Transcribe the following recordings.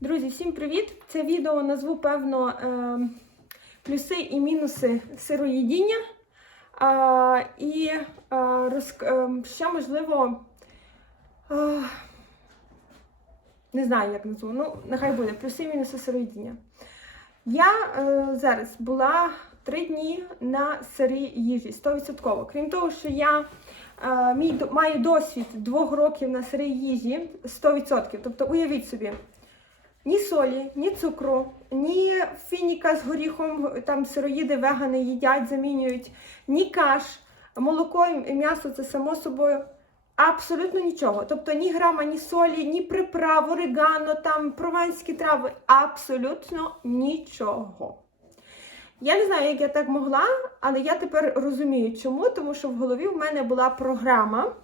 Друзі, всім привіт! Це відео назву певно е, плюси і мінуси сироїдіння. І роз, е, ще можливо, е, не знаю, як назву, ну, нехай буде плюси і мінуси сироїдіння. Я е, зараз була три дні на сирій їжі, 100%. Крім того, що я е, мій, маю досвід двох років на сирій їжі 100%. Тобто, уявіть собі, ні солі, ні цукру, ні фініка з горіхом, там сироїди, вегани їдять, замінюють, ні каш, молоко і м'ясо це само собою. Абсолютно нічого. Тобто ні грама, ні солі, ні приправ, орегано, там прованські трави. Абсолютно нічого. Я не знаю, як я так могла, але я тепер розумію, чому, тому що в голові в мене була програма.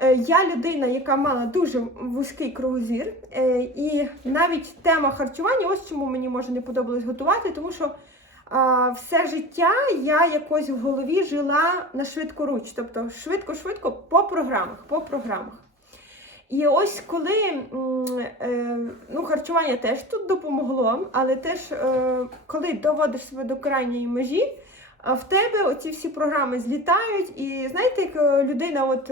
Е, Я людина, яка мала дуже вузький кругозір, е, і навіть тема харчування, ось чому мені може не подобалось готувати, тому що все життя я якось в голові жила на швидкоруч, тобто швидко-швидко по програмах, по програмах. І ось коли е, ну, харчування теж тут допомогло, але теж коли доводиш себе до крайньої межі, в тебе оці всі програми злітають, і знаєте, як людина, от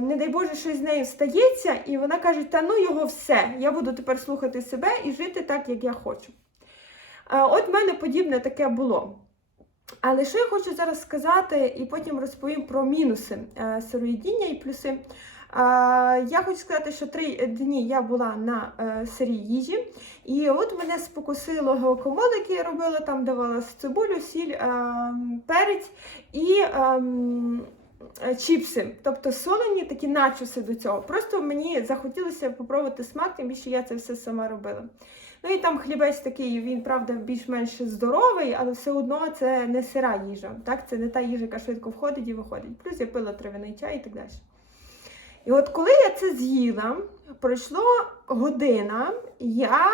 не дай Боже, щось з нею стається, і вона каже: та ну його все, я буду тепер слухати себе і жити так, як я хочу. Е, От в мене подібне таке було. Але що я хочу зараз сказати, і потім розповім про мінуси е, сироїдіння і плюси. Е, Я хочу сказати, що три дні я була на е, сирій їжі, і от мене спокусило геокомол, який я робила, там давала цибулю, сіль, е, перець і ем, е, чіпси, тобто солені такі начоси до цього. Просто мені захотілося попробувати смак, тим більше я це все сама робила. Ну і там хлібець такий, він, правда, більш-менш здоровий, але все одно це не сира їжа. Так? Це не та їжа, яка швидко входить і виходить. Плюс я пила травяний чай і так далі. І от коли я це з'їла, пройшло година, я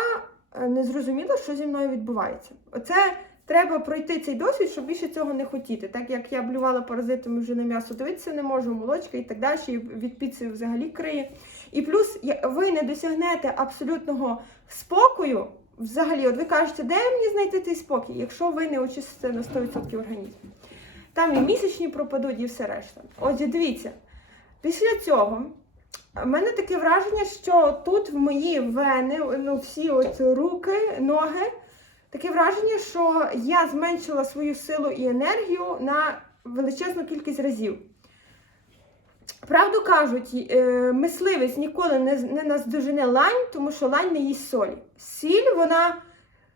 е, не зрозуміла, що зі мною відбувається. Оце треба пройти цей досвід, щоб більше цього не хотіти. Так як я блювала паразитами вже на м'ясо, дивитися не можу, молочка і так далі, і від піци взагалі криє. І плюс ви не досягнете абсолютного спокою. Взагалі, от ви кажете, де мені знайти цей спокій, якщо ви не очистите на 100% організм. Там і місячні пропадуть, і все решта. Отже, дивіться, після цього в мене таке враження, що тут в мої вени, ну всі от руки, ноги, таке враження, що я зменшила свою силу і енергію на величезну кількість разів. Правду кажуть, е, мисливець ніколи не, не наздожене лань, тому що лань не їсть солі. Сіль, вона,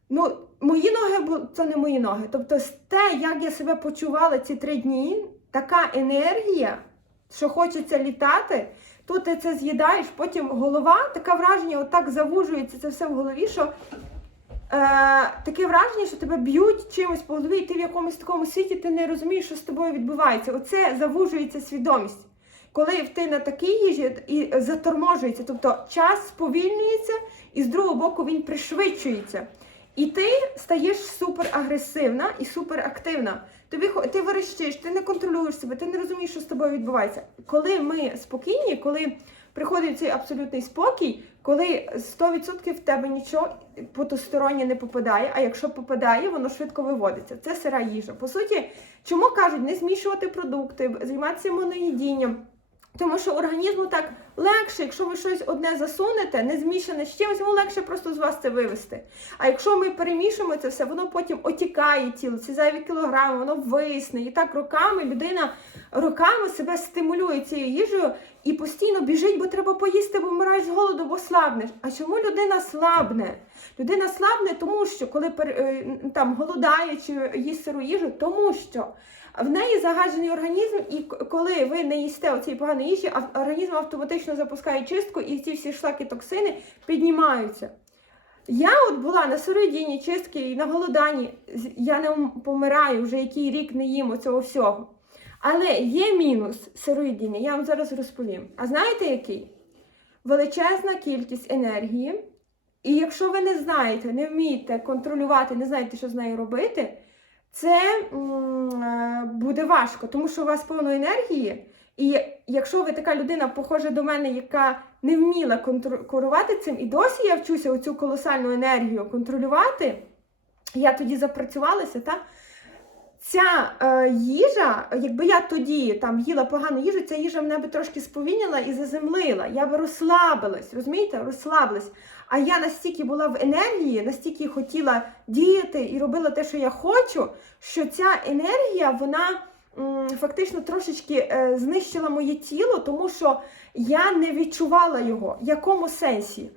ну, мої ноги, це не мої ноги. Тобто, те, як я себе почувала ці три дні, така енергія, що хочеться літати, тут ти це з'їдаєш, потім голова, таке враження, отак завужується це все в голові, що таке враження, що тебе б'ють чимось по голові, і ти в якомусь такому світі ти не розумієш, що з тобою відбувається. Оце завужується свідомість. Коли ти на такій їжі і заторможується, тобто час сповільнюється, і з другого боку він пришвидшується. І ти стаєш суперагресивна і суперактивна. Тобі ти верещиш, ти не контролюєш себе, ти не розумієш, що з тобою відбувається. Коли ми спокійні, коли приходить цей абсолютний спокій, коли 100% в тебе нічого потустороннє не попадає, а якщо попадає, воно швидко виводиться. Це сира їжа. По суті, чому кажуть не змішувати продукти, займатися моноїдінням? Тому що організму так легше, якщо ви щось одне засунете, не змішане з чимось, йому легше просто з вас це вивести. А якщо ми перемішуємо це все, воно потім отікає тіло, ці зайві кілограми, воно висне. І так роками людина роками себе стимулює цією їжею і постійно біжить, бо треба поїсти, бо вмираєш з голоду, бо слабнеш. А чому людина слабне? Людина слабне, тому що коли е, там голодає чи їсть сиру їжу, тому що в неї загаджений організм, і коли ви не їсте оцієї поганої їжі, організм автоматично запускає чистку, і ці всі шлаки токсини піднімаються. Я от була на сироїдінні, чистки і на голоданні. Я не помираю вже який рік не їм оцього всього. Але є мінус сироїдіння, я вам зараз розповім. А знаєте який? Величезна кількість енергії. І якщо ви не знаєте, не вмієте контролювати, не знаєте, що з нею робити, це е, буде важко, тому що у вас повно енергії, І якщо ви така людина, похожа до мене, яка не вміла контр- керувати цим, і досі я вчуся оцю колосальну енергію контролювати, я тоді запрацювалася, та? Ця е, їжа, якби я тоді там їла погану їжу, ця їжа мене би трошки сповільнила і заземлила. Я би розслабилась, розумієте? Розслабилась. А я настільки була в енергії, настільки хотіла діяти і робила те, що я хочу, що ця енергія, вона фактично трошечки е, знищила моє тіло, тому що я не відчувала його. В якому сенсі?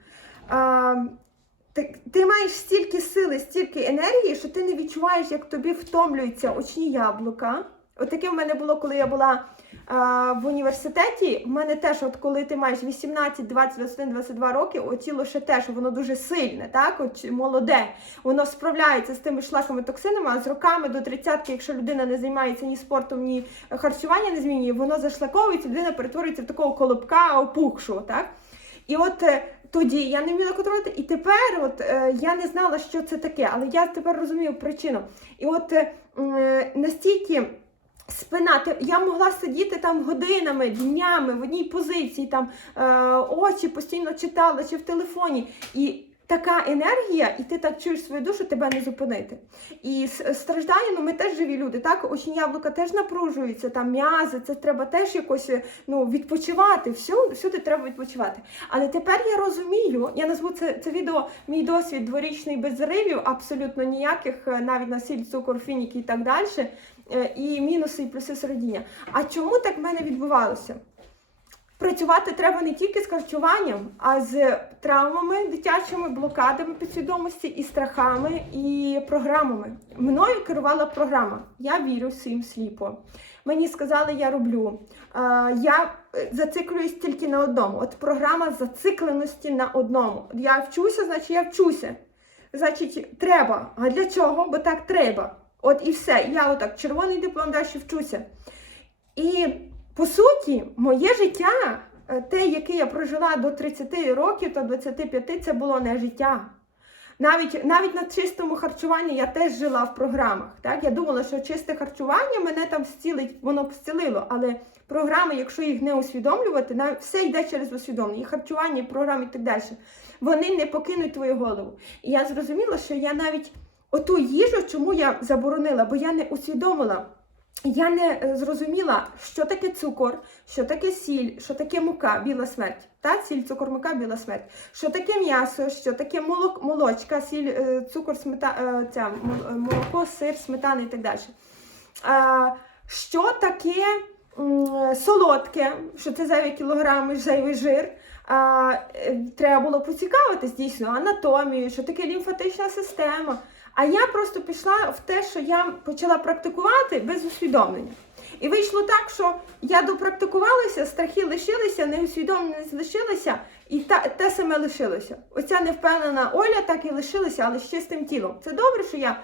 Ти, ти маєш стільки сили, стільки енергії, що ти не відчуваєш, як тобі втомлюються очні яблука. От в мене було, коли я була в університеті. В мене теж, от коли ти маєш 18, 20, 21, 22 роки, тіло ще теж воно дуже сильне, так? От молоде. Воно справляється з тими шлаками токсинами, а з роками до 30, якщо людина не займається ні спортом, ні харчуванням не змінює, воно зашлаковується, людина перетворюється в такого колобка опухшого, так? І от е, тоді я не вміла контролювати, і тепер от е, я не знала, що це таке, але я тепер розумію причину. І от е, е, настільки спина, я могла сидіти там годинами, днями в одній позиції, там е, очі постійно читала чи в телефоні. І така енергія, і ти так чуєш свою душу, тебе не зупинити. І страждає, ну ми теж живі люди, так? Очні яблука теж напружуються, там м'язи, це треба теж якось е, ну, відпочивати. Всю, всюди треба відпочивати. Але тепер я розумію, я назву це, це відео мій досвід дворічний без зривів, абсолютно ніяких, е, навіть на сіль, цукор, фініки і так далі. Е, І мінуси, і плюси середіння. А чому так в мене відбувалося? Працювати треба не тільки з харчуванням, а з травмами, дитячими блокадами підсвідомості і страхами, і програмами. Мною керувала програма. Я вірю всім сліпо. Мені сказали, я роблю. Е, Я е, зациклююсь тільки на одному. От програма зацикленості на одному. Я вчуся, значить я вчуся. Значить, треба. А для чого? Бо так треба. От і все. Я отак, червоний диплом далі вчуся. І по суті, моє життя, е, те, яке я прожила до 30 років та 25, це було не життя. Навіть, навіть на чистому харчуванні я теж жила в програмах. Так? Я думала, що чисте харчування мене там зцілить, воно зцілило. Але програми, якщо їх не усвідомлювати, все йде через усвідомлення. І харчування, і програми, і так далі. Вони не покинуть твою голову. І я зрозуміла, що я навіть оту їжу, чому я заборонила, бо я не усвідомила. Я не е, зрозуміла, що таке цукор, що таке сіль, що таке мука, біла смерть. Та сіль, цукор, мука, біла смерть. Що таке м'ясо, що таке молок, молочка, сіль, е, цукор, смета, е, ця, молоко, сир, сметана і так далі. Що таке солодке, що це зайві кілограми, зайвий жир. Треба було поцікавитись дійсно анатомією, що таке лімфатична система. А я просто пішла в те, що я почала практикувати без усвідомлення. І вийшло так, що я допрактикувалася, страхи лишилися, неусвідомленість лишилася, і та, те саме лишилося. Оця невпевнена Оля так і лишилася, але з чистим тілом. Це добре, що я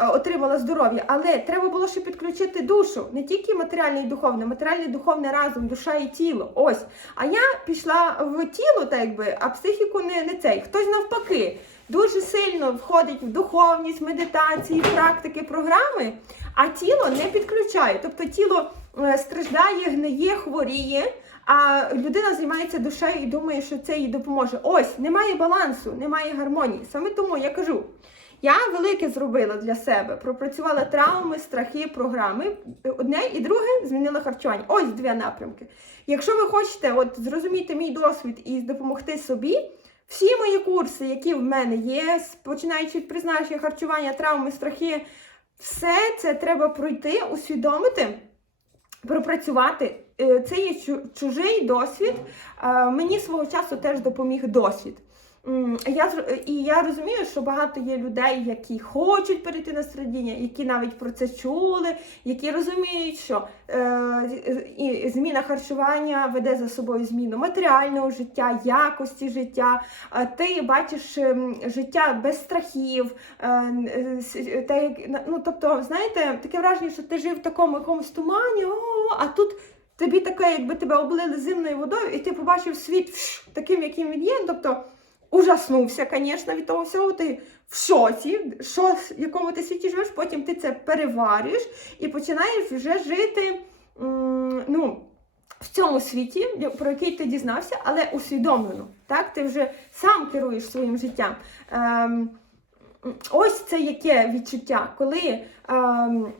е, отримала здоров'я, але треба було ще підключити душу, не тільки матеріальне і духовне, матеріальне і духовне разом, душа і тіло. Ось. А я пішла в тіло, так якби, а психіку не, не цей. Хтось навпаки дуже сильно входить в духовність, медитації, практики, програми, а тіло не підключає. Тобто тіло е, страждає, гниє, хворіє. А людина займається душею і думає, що це їй допоможе. Ось немає балансу, немає гармонії. Саме тому я кажу, я велике зробила для себе, пропрацювала травми, страхи, програми. Одне і друге змінила харчування. Ось дві напрямки. Якщо ви хочете от, зрозуміти мій досвід і допомогти собі, всі мої курси, які в мене є, починаючи від призначення харчування, травми, страхи, все це треба пройти, усвідомити, пропрацювати. Е, Це є чужий досвід. Е, Мені свого часу теж допоміг досвід. Я, і я розумію, що багато є людей, які хочуть перейти на страдіння, які навіть про це чули, які розуміють, що е, зміна харчування веде за собою зміну матеріального життя, якості життя. Е, Ти бачиш життя без страхів. е, е, як- ну, тобто, знаєте, таке враження, що ти жив в такому якомусь тумані, а тут. Тобі таке, якби тебе облили зимною водою, і ти побачив світ таким, яким він є. Тобто ужаснувся, звісно, від того всього. Ти в шоці, що, в якому ти світі живеш, потім ти це переварюєш і починаєш вже жити ну, в цьому світі, про який ти дізнався, але усвідомлено. Так, ти вже сам керуєш своїм життям. Ем, ось це яке відчуття, коли ем,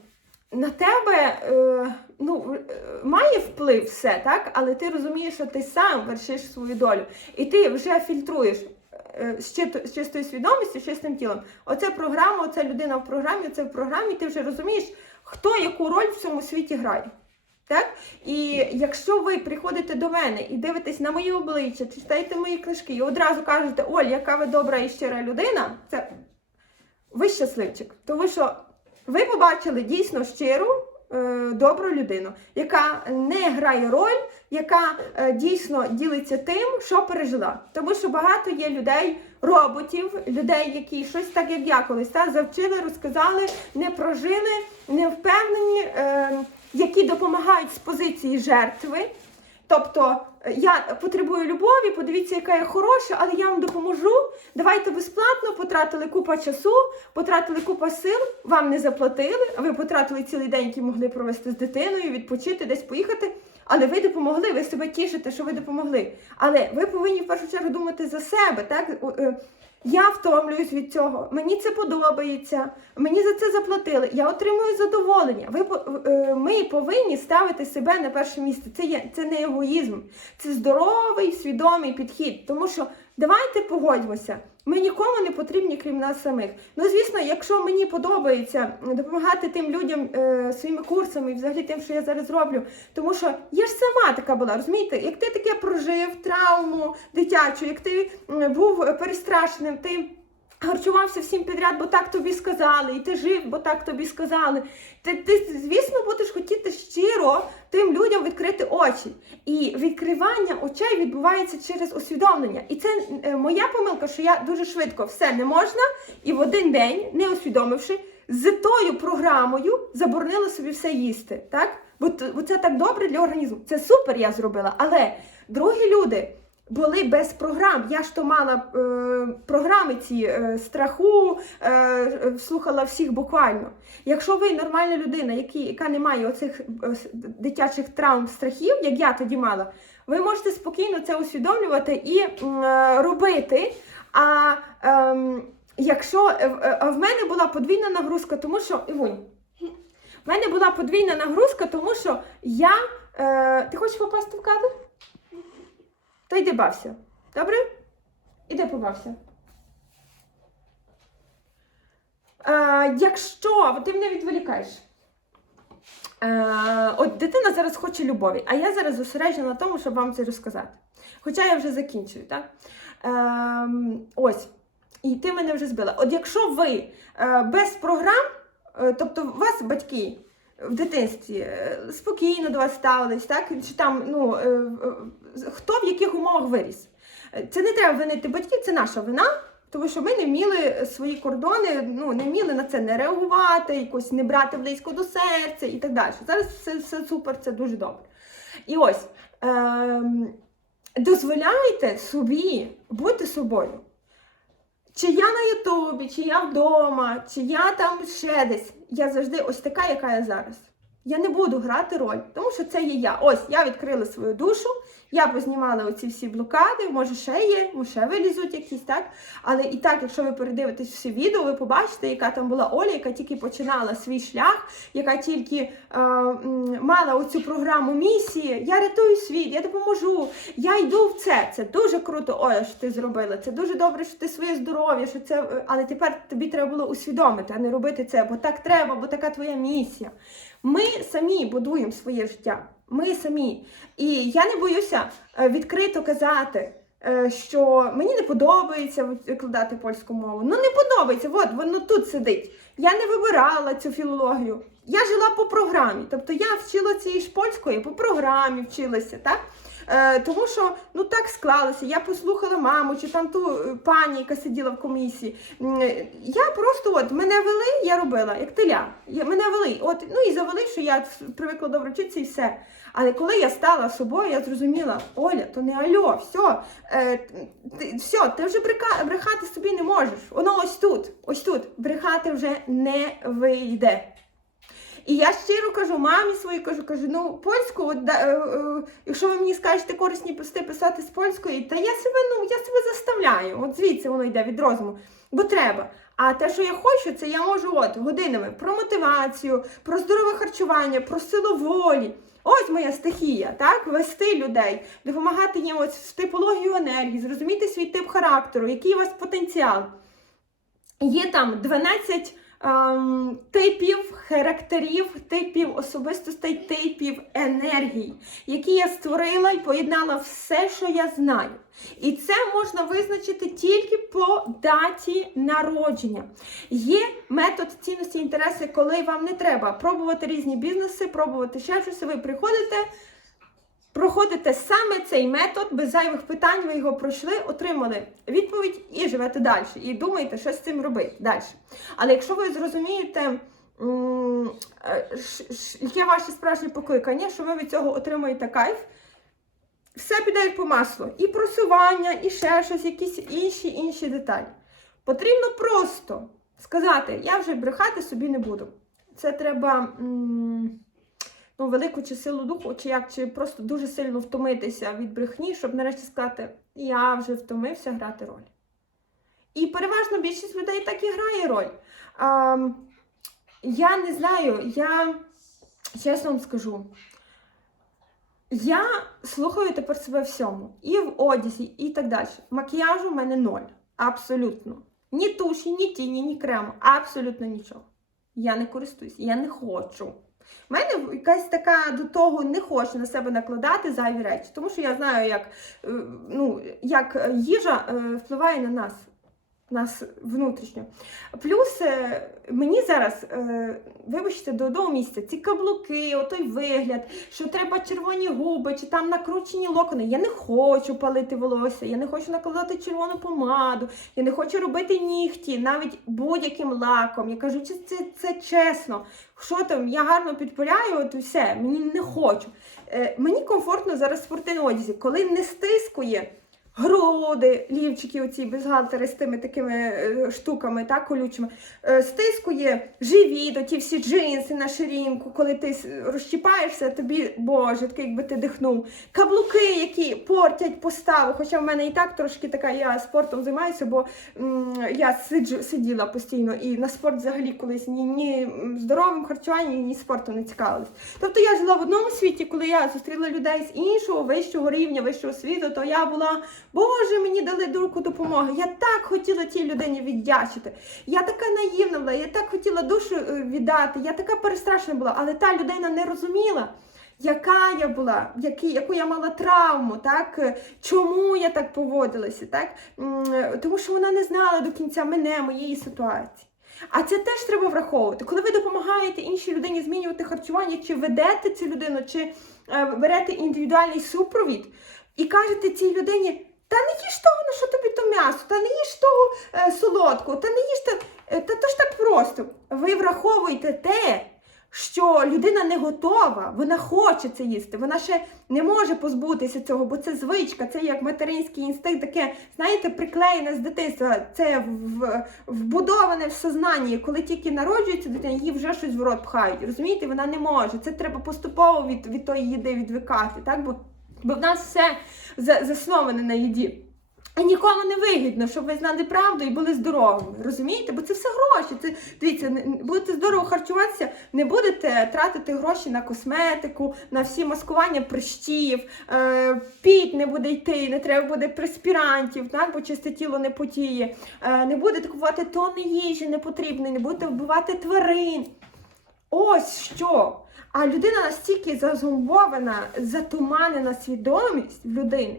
на тебе е, ну, е, має вплив все, так? але ти розумієш, що ти сам вершиш свою долю. І ти вже фільтруєш з, чито- з чистою свідомістю, з чистим тілом. Оце програма, оце людина в програмі, це в програмі, ти вже розумієш, хто яку роль в цьому світі грає. Так? І якщо ви приходите до мене і дивитесь на моє обличчя, читаєте мої книжки, і одразу кажете, Оль, яка ви добра і щира людина, це ви щасливчик. Тому що ви побачили дійсно щиру, е, добру людину, яка не грає роль, яка е, дійсно ділиться тим, що пережила. Тому що багато є людей, роботів, людей, які щось так, як я колись, та, завчили, розказали, не прожили, не впевнені, е, які допомагають з позиції жертви. Тобто е, я потребую любові, подивіться, яка я хороша, але я вам допоможу. Давайте безплатно, потратили купа часу, потратили купа сил, вам не заплатили, а ви потратили цілий день, який могли провести з дитиною, відпочити, десь поїхати. Але ви допомогли, ви себе тішите, що ви допомогли. Але ви повинні в першу чергу думати за себе. Так? Е, Я втомлююсь від цього, мені це подобається, мені за це заплатили, я отримую задоволення. Ви, е, ми повинні ставити себе на перше місце. Це, є, це не егоїзм, це здоровий, свідомий підхід. Тому що давайте погодьмося, ми нікому не потрібні, крім нас самих. Ну, звісно, якщо мені подобається допомагати тим людям е, своїми курсами і взагалі тим, що я зараз роблю, тому що я ж сама така була, розумієте, як ти таке прожив травму дитячу, як ти був перестрашеним, ти харчувався всім підряд, бо так тобі сказали, і ти жив, бо так тобі сказали. Ти, ти звісно, будеш хотіти щиро тим людям відкрити очі. І відкривання очей відбувається через усвідомлення. І це е, моя помилка, що я дуже швидко все не можна, і в один день, не усвідомивши, з тою програмою заборонила собі все їсти. Так? Бо, бо це так добре для організму. Це супер я зробила. Але другі люди були без програм. Я ж то мала е, програми ці е, страху, е, е, слухала всіх буквально. Якщо ви нормальна людина, які, яка не має оцих е, дитячих травм, страхів, як я тоді мала, ви можете спокійно це усвідомлювати і е, робити. А ем, якщо е, е, в мене була подвійна нагрузка, тому що Івонь, в мене була подвійна нагрузка, тому що я. Е, ти хочеш попасти в кадр? То йди бався. Добре? Іди побався. Е, якщо ти мене відволікаєш. Е, от дитина зараз хоче любові, а я зараз зосереджена на тому, щоб вам це розказати. Хоча я вже закінчую, так? Е, ось. І ти мене вже збила. От якщо ви без програм, тобто у вас батьки в дитинстві спокійно до вас ставились, так? Чи там, ну, хто в яких умовах виріс? Е, Це не треба винити батьків, це наша вина. Тому що ми не вміли свої кордони, ну не вміли на це не реагувати, якось не брати близько до серця і так далі. Зараз все, все супер, це дуже добре. І ось ем, дозволяйте собі бути собою. Чи я на Ютубі, чи я вдома, чи я там ще десь. Я завжди ось така, яка я зараз. Я не буду грати роль, тому що це є я. Ось я відкрила свою душу, я познімала оці всі блокади, може ще є, може ще вилізуть якісь, так? Але і так, якщо ви передивитесь всі відео, ви побачите, яка там була Оля, яка тільки починала свій шлях, яка тільки е, мала оцю програму місії. Я рятую світ, я допоможу, я йду в це. Це дуже круто, Оля, що ти зробила. Це дуже добре, що ти своє здоров'я, що це. е, Але тепер тобі треба було усвідомити, а не робити це, бо так треба, бо така твоя місія. Ми самі будуємо своє життя. Ми самі. І я не боюся е, відкрито казати, е, що мені не подобається викладати польську мову. Ну не подобається, от воно тут сидить. Я не вибирала цю філологію. Я жила по програмі. Тобто я вчила цієї ж польської по програмі вчилася, так? Е, тому що ну так склалося. Я послухала маму чи там ту е, пані, яка сиділа в комісії. Е, Я просто от мене вели, я робила як теля. Мене вели. От, ну і завели, що я привикла добре вчитися і все. Але коли я стала собою, я зрозуміла, Оля, то не альо, все, е, ти, все, ти вже брехати собі не можеш. Воно ось тут, ось тут. Брехати вже не вийде. І я щиро кажу, мамі своїй кажу, кажу, ну польську, от, да, е, е, якщо ви мені скажете корисні пости писати з польської, та я себе, ну, я себе заставляю. От звідси воно йде від розуму, бо треба. А те, що я хочу, це я можу от годинами про мотивацію, про здорове харчування, про силу волі. Ось моя стихія, так? Вести людей, допомагати їм ось в типологію енергії, зрозуміти свій тип характеру, який у вас потенціал. Є там 12 ем, типів характерів, типів особистостей, типів енергій, які я створила і поєднала все, що я знаю. І це можна визначити тільки по даті народження. Є метод цінності інтереси, коли вам не треба пробувати різні бізнеси, пробувати ще щось. Ви приходите, проходите саме цей метод без зайвих питань, ви його пройшли, отримали відповідь і живете далі. І думаєте, що з цим робити далі. Але якщо ви зрозумієте, е, яке ваше справжнє покликання, що ви від цього отримаєте кайф, все піде як по маслу. І просування, і ще щось, якісь інші інші деталі. Потрібно просто сказати, я вже брехати собі не буду. Це треба м, ну, велику чи силу духу, чи як, чи просто дуже сильно втомитися від брехні, щоб нарешті сказати, я вже втомився грати роль. І переважно більшість людей так і грає роль. А, я не знаю, я чесно вам скажу. Я слухаю тепер себе всьому. І в одязі, і так далі. Макіяжу в мене ноль. Абсолютно. Ні туші, ні тіні, ні крему. Абсолютно нічого. Я не користуюсь, я не хочу. У мене якась така до того не хочу на себе накладати зайві речі, тому що я знаю, як, е, ну, як їжа е, впливає на нас. Нас внутрішньо. Плюс е, мені зараз, е, вибачте, до одного місця ці каблуки, отой вигляд, що треба червоні губи, чи там накручені локони. Я не хочу палити волосся, я не хочу накладати червону помаду, я не хочу робити нігті, навіть будь-яким лаком. Я кажу, це, це, це чесно. Що там, я гарно підпиляю, от все, мені не хочу. Е, мені комфортно зараз в спортивному одязі, коли не стискує груди, лівчики оці бюстгальтери з тими такими е, штуками, так, колючими, е, стискує живіт, оті всі джинси на ширинку, коли ти розчіпаєшся, тобі, боже, такий, якби ти дихнув. Каблуки, які портять поставу, хоча в мене і так трошки така, я спортом займаюся, бо м, я сиджу, сиділа постійно і на спорт взагалі колись ні, ні здоровим харчуванням, ні спортом не цікавилась. Тобто я жила в одному світі, коли я зустріла людей з іншого, вищого рівня, вищого світу, то я була, Боже, мені дали руку допомоги. Я так хотіла тій людині віддячити. Я така наївна була, я так хотіла душу е, віддати, я така перестрашена була, але та людина не розуміла. Яка я була, які, яку я мала травму, так? чому я так поводилася, так? Тому що вона не знала до кінця мене, моєї ситуації. А це теж треба враховувати. Коли ви допомагаєте іншій людині змінювати харчування, чи ведете цю людину, чи е, берете індивідуальний супровід і кажете цій людині, та не їж того, на що тобі то м'ясо, та не їж того е, солодкого, та не їж та, е, та то ж так просто. Ви враховуєте те, що людина не готова, вона хоче це їсти, вона ще не може позбутися цього, бо це звичка, це як материнський інстинкт, таке, знаєте, приклеєне з дитинства, це в, вбудоване в сознанні. Коли тільки народжується дитина, їй вже щось в рот пхають. Розумієте, вона не може. Це треба поступово від, від тої їди відвикати, так? Бо, бо в нас все засноване на їді. А нікому не вигідно, щоб ви знали правду і були здоровими. Розумієте? Бо це все гроші. Це дивіться, не- будете здорово харчуватися, не будете тратити гроші на косметику, на всі маскування прищів, е, піт не буде йти, не треба буде преспірантів, так, бо чисте тіло не потіє. Е, не будете купувати тонни їжі непотрібної, не будете вбивати тварин. Ось що. А людина настільки зазумбована, затуманена свідомість в людини.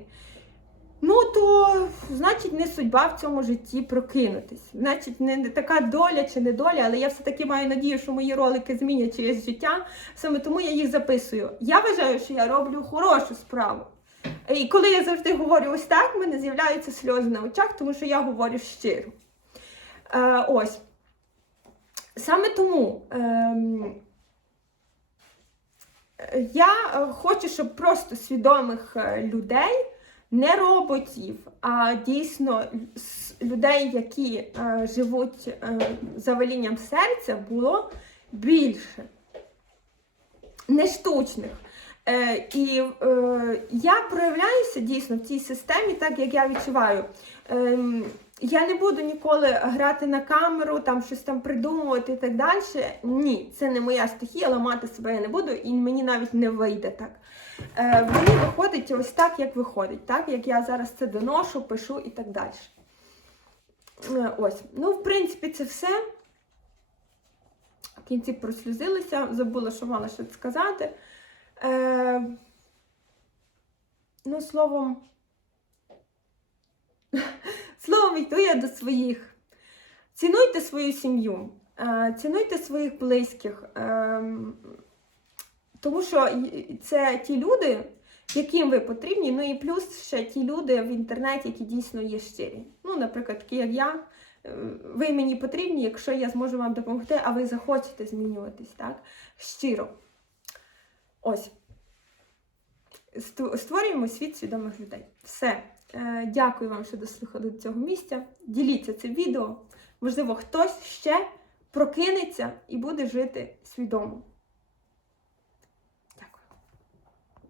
Ну, то, значить, не судьба в цьому житті прокинутись. Значить, не така доля чи не доля, але я все-таки маю надію, що мої ролики змінять чиєсь життя. Саме тому я їх записую. Я вважаю, що я роблю хорошу справу. І коли я завжди говорю ось так, в мене з'являються сльози на очах, тому що я говорю щиро. Е, ось. Саме тому. ем, я е, хочу, щоб просто свідомих е, людей, не роботів, а дійсно людей, які е, живуть е, за велінням серця, було більше. не штучних. Е, і е, я проявляюся дійсно в цій системі, так як я відчуваю. Ем, я не буду ніколи грати на камеру, там щось там придумувати і так далі. Ні, це не моя стихія, ламати себе я не буду, і мені навіть не вийде так. Е, мені виходить ось так, як виходить, так як я зараз це доношу, пишу і так далі. Е, ось. Ну, в принципі, це все. В кінці прослюзилася, забула, що мала щось сказати. Е, ну, словом, словом, йду я до своїх. Цінуйте свою сім'ю, е, цінуйте своїх близьких, е, тому що це ті люди, яким ви потрібні, ну і плюс ще ті люди в інтернеті, які дійсно є щирі. Ну, наприклад, такі як я. Е, Ви мені потрібні, якщо я зможу вам допомогти, а ви захочете змінюватись, так? Щиро. Ось. Створюємо світ свідомих людей. Все. Е, Дякую вам, що дослухали до цього місця. Діліться це відео. Можливо, хтось ще прокинеться і буде жити свідомо.